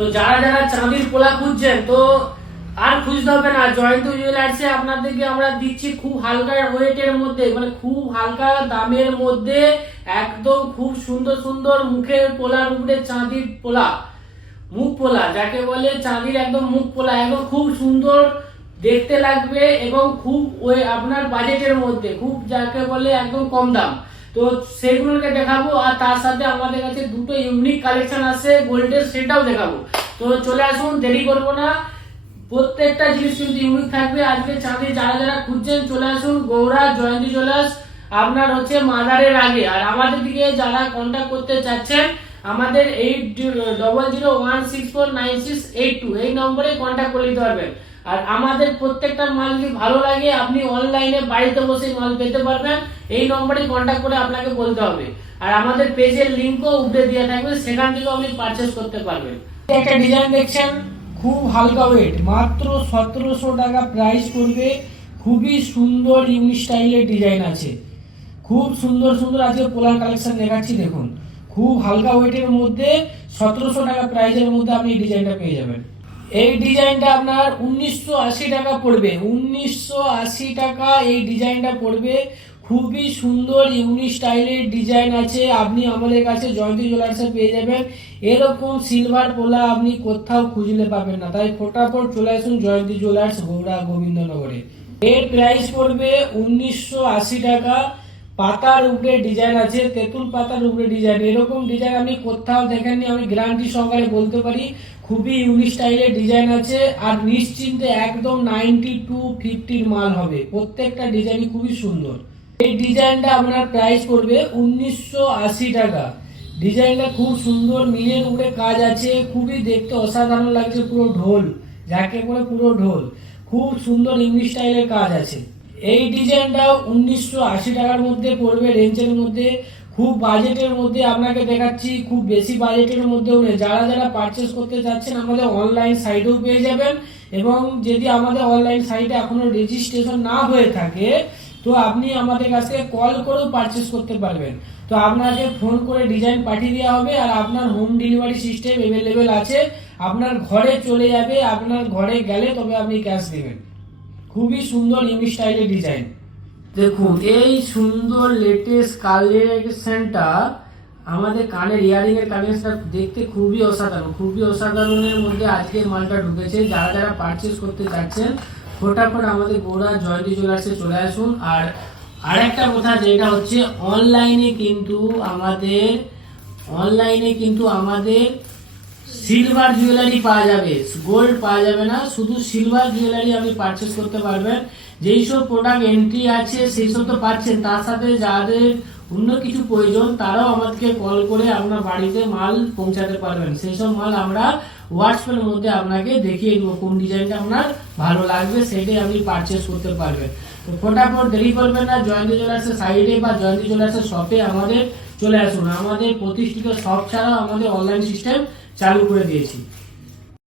তো যারা যারা চাঁদির পোলা খুঁজছেন তো আর খুঁজতে হবে না, জয়ন্তী জুয়েলার্সে আপনাদেরকে আমরা দিচ্ছি খুব হালকা ওয়েটের মধ্যে, মানে খুব হালকা দামের মধ্যে একদম খুব সুন্দর সুন্দর মুখের পোলার উপরে চাঁদির পোলা, মুখ পোলা যাকে বলে চাঁদির একদম মুখ পোলা, একদম খুব সুন্দর দেখতে লাগবে এবং খুব ওই আপনার বাজেটের মধ্যে, খুব যাকে বলে একদম কম দাম। তো সেগুলোকে দেখাবো আর তার সাথে আমাদের কাছে দুটো ইউনিক কালেকশন আছে গোল্ডের, সেটাও দেখাবো। তো চলে আসুন, দেরি করবো না, প্রত্যেকটা জিনিস কিন্তু ইউনিক থাকবে। আজকে চাঁদি যারা যারা খুঁজছেন চলে আসুন গৌড়া জয়ন্তী জুয়েলার্স, আপনার হচ্ছে মাদারের আগে। আর আমাদের দিকে যারা কন্ট্যাক্ট করতে চাচ্ছেন আমাদের 8001649682 এই নম্বরে কন্ট্যাক্ট করে নিতে পারবেন। আর আমাদের প্রত্যেকটা মাল যদি ভালো লাগে আপনি অনলাইনে বাড়িতে বসে মাল পেতে পারবেন, এই নম্বরে কন্ট্যাক্ট করে আপনাকে বলতে হবে। আর আমাদের পেজের লিংকও উপরে দেওয়া থাকবে, সেখান থেকেও আপনি পারচেস করতে পারবেন। একটা ডিজাইন দেখছেন খুব হালকা ওয়েট, মাত্র 1700 টাকা প্রাইস পড়বে। খুবই সুন্দর ইউনিক স্টাইলের ডিজাইন আছে, খুব সুন্দর সুন্দর আজকে পোলার কালেকশন দেখাচ্ছি। দেখুন খুব হালকা ওয়েটের মধ্যে 1700 টাকা প্রাইসের মধ্যে আপনি এই ডিজাইনটা পেয়ে যাবেন। এই ডিজাইনটা আপনার 1980 টাকা পড়বে, 1980 টাকা এই ডিজাইনটা পড়বে। খুবই সুন্দর ইউনিক স্টাইলের ডিজাইন আছে, আপনি আমাদের কাছে জয়ন্তী জুয়েলার্সে পেয়ে যাবেন। এরকম সিলভার পোলা আপনি কোথাও খুঁজলে পাবেন না, তাই ফটাফট চলে আসুন জয়ন্তী জুয়েলার্স গৌড়া গোবিন্দনগরে। এর প্রাইস পড়বে 1980 টাকা। পাতার উপরে ডিজাইন আছে, তেঁতুল পাতার উপরে ডিজাইন, এরকম ডিজাইন আমি কোথাও দেখেননি, আমি গ্যারান্টি সহকারে বলতে পারি। খুবই ইউনিক স্টাইলের ডিজাইন আছে আর নিশ্চিন্তে একদম 90-50 মাল হবে, প্রত্যেকটা ডিজাইনই খুবই সুন্দর। এই ডিজাইনটা আপনার প্রাইস পড়বে 1980 টাকা। ডিজাইনটা খুব সুন্দর, মিলের উপরে কাজ আছে, খুবই দেখতে অসাধারণ লাগছে, পুরো ঢোল যাকে বলে পুরো ঢোল, খুব সুন্দর ইউনিক স্টাইলের কাজ আছে। এই ডিজাইনটা 1980 টাকার মধ্যে পড়বে, রেঞ্জের মধ্যে, খুব বাজেটের মধ্যে আপনাকে দেখাচ্ছি, খুব বেশি বাজেটের মধ্যেও নেই। যারা যারা পারচেস করতে চাচ্ছেন আমাদের অনলাইন সাইটেও পেয়ে যাবেন, এবং যদি আমাদের অনলাইন সাইটে এখনো রেজিস্ট্রেশন না হয়ে থাকে তো আপনি আমাদের কাছে কল করেও পারচেস করতে পারবেন। তো আপনাকে ফোন করে ডিজাইন পাঠিয়ে দেওয়া হবে আর আপনার হোম ডেলিভারি সিস্টেম অ্যাভেলেবেল আছে, আপনার ঘরে চলে যাবে, আপনার ঘরে গেলে তবে আপনি ক্যাশ দেবেন। খুবই সুন্দর ইউনিক স্টাইলের ডিজাইন। দেখুন এই সুন্দর লেটেস্ট কালেকশনটা, আমাদের কানের ইয়ারিং এর কালেকশনটা দেখতে খুবই অসাধারণ, খুবই অসাধারণের মধ্যে আজকে মালটা ঢুকেছে। যারা যারা পারচেস করতে চাচ্ছেন ফটাফট আমাদের গৌড়া জয়ন্তী জুয়েলার্সে চলে আসুন। আর আরেকটা কথা যেটা হচ্ছে অনলাইনে কিন্তু আমাদের সিলভার জুয়েলারি পাওয়া যাবে, গোল্ড পাওয়া যাবে না, শুধু সিলভার জুয়েলারি আপনি পারচেস করতে পারবেন। যেই সব প্রোডাক্ট এন্ট্রি আছে সেই সব তো পাচ্ছেন, তার সাথে যাদের অন্য কিছু প্রয়োজন তারাও আমাদেরকে কল করে আপনার বাড়িতে মাল পৌঁছাতে পারবেন। সেই সব মাল আমরা হোয়াটসঅ্যাপের মধ্যে আপনাকে দেখিয়ে দেবো, কোন ডিজাইনটা আপনার ভালো লাগবে সেটাই আপনি পারচেস করতে পারবেন। তো ফটাফট দেরি করবেন না, জয়ন্তী জুয়েলার্সের সাইডে বা জয়ন্তী জুয়েলার্সের শপে আমাদের চলে আসুন। আমাদের প্রতিষ্ঠিত শপ ছাড়াও আমাদের অনলাইন সিস্টেম চালু করে দিয়েছি।